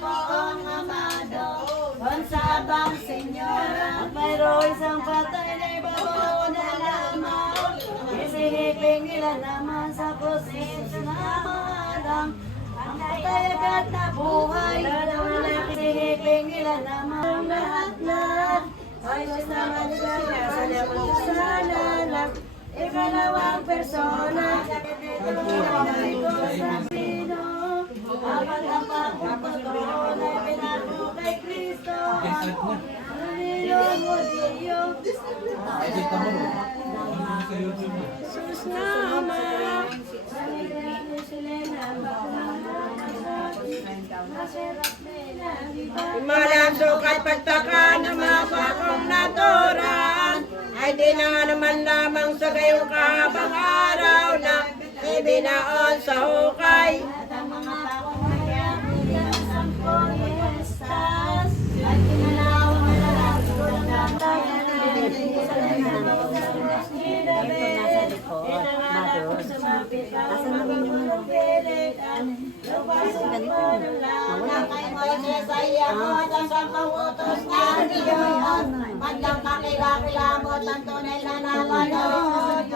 poong amado, konsabang senyora, mayroon isang patay na ibabaw na lamang, isihiping ilan naman sa proseso na malang, ang patay agad na buhay, isihiping ilan naman lahat-lahat, ayos naman siya sa labang sana lang, ikalawang persona, ito sa sino, apat ang pagpapatotoo na ipinago kay Kristo, Sus nama, Malang sukat pagtaka ng mga bakong naturan, ay di na naman lamang sa gayong kahabang araw na ibinaon sa hukay. at ang mga pakong nagyamit ng sampung estas, at kinalawang na lang ko ng kapag Magdang kakilakilabot ang tunay na namanod,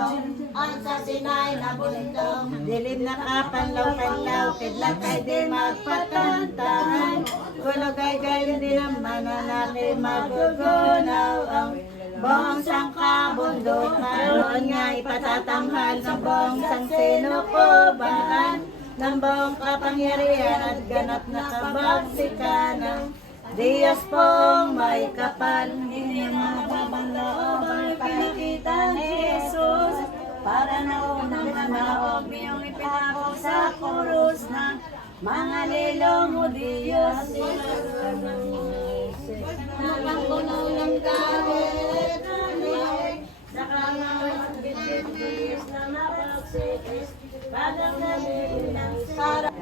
ang sa sinay na bundok. dilim na kapanlaw-panlaw, kidlat ay di magpatantahan. Kulog ay gayon din naman na natin magugunaw ang buong sangkabundukan. Noon nga ipatatanghal sa buong sansinukuban ng buong kapangyarihan at ganap na kabagsikan ng Diyos pong may kapal. Hindi mababang loob ang pagkikita ni Jesus para naunang manaog niyong ipinako sa kurus ng mga lilong o Diyos. Napangkunaw ng galit, Sa kamang bitbit Diyos na mapagsikis, bagang nabibig ng sarap.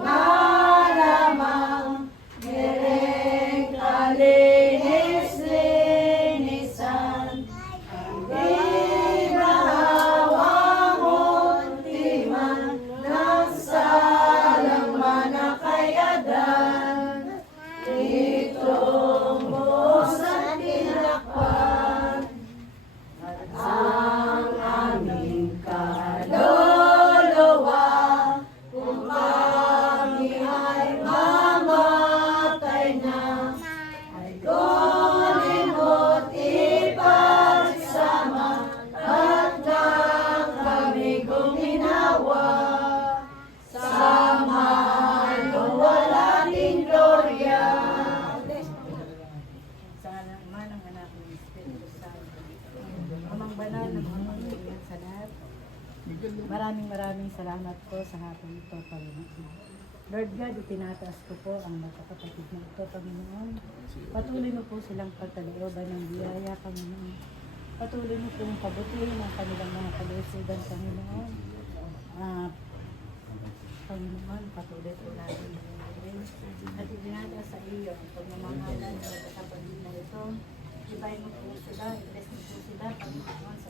Malamang mereng kalinis-linisan, di mahawang untiman ng salang manakayadan, itong buhos at tinakpan, at ang aming kaluluwa. Kung kami ay mamatay na, ay kunin mo't ipagsama, hanggang kami guminawa. Sama luwal ating glorya. Sa naman ang anak ng Espiritu Santo, amang banal na mga panginoon sa lahat. Maraming salamat po sa hapon ito, Panginoon. Lord God, itinataas ko po ang magkakapatid na ito, Panginoon. Patuloy mo po silang pagkalooban ng biyaya, Panginoon. Patuloy mo pong pabutihin ang kanilang mga kalusugan, Panginoon. Panginoon, patuloy po natin at itinataas sa iyo ang pagmamahalan ng magkakapatid na ito. Ibayin mo po sila, i-bless mo po sila, Panginoon, sa